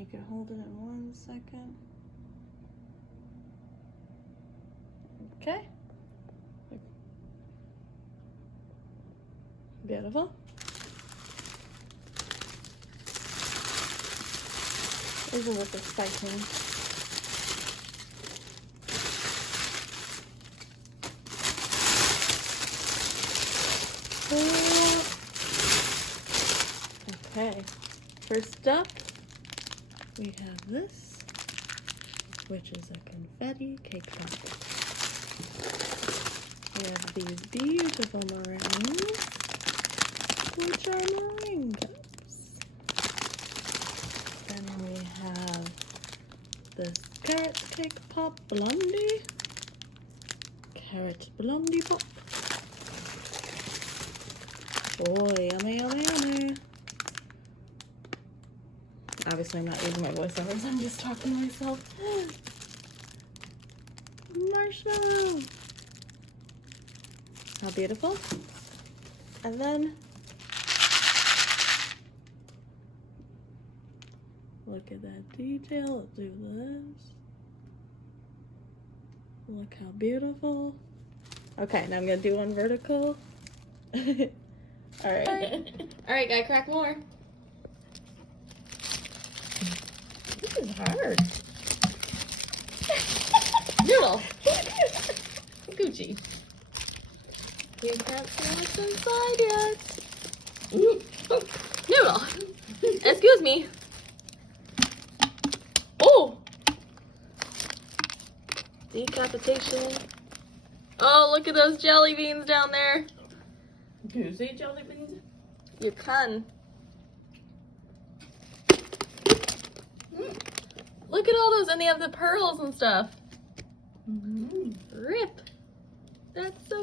you can hold it in 1 second. Okay. Beautiful. These are what's exciting. Okay, first up, we have this, which is a confetti cake pop. We have these beautiful meringues, which are meringues. Then we have this carrot cake pop blondie, carrot blondie pop. Oh, yummy, yummy, yummy. Obviously, I'm not using my voiceovers, I'm just talking to myself. Marshmallow. How beautiful. And then, look at that detail. Let's do this. Look how beautiful. Okay, now I'm gonna do one vertical. All right. All right, gotta crack more. This is hard. Noodle. Gucci. You can't see what's inside yet. Noodle. Excuse me. Oh. Decapitation. Oh, look at those jelly beans down there. Do you see jelly beans? You can. Look at all those, and they have the pearls and stuff. Rip. That's so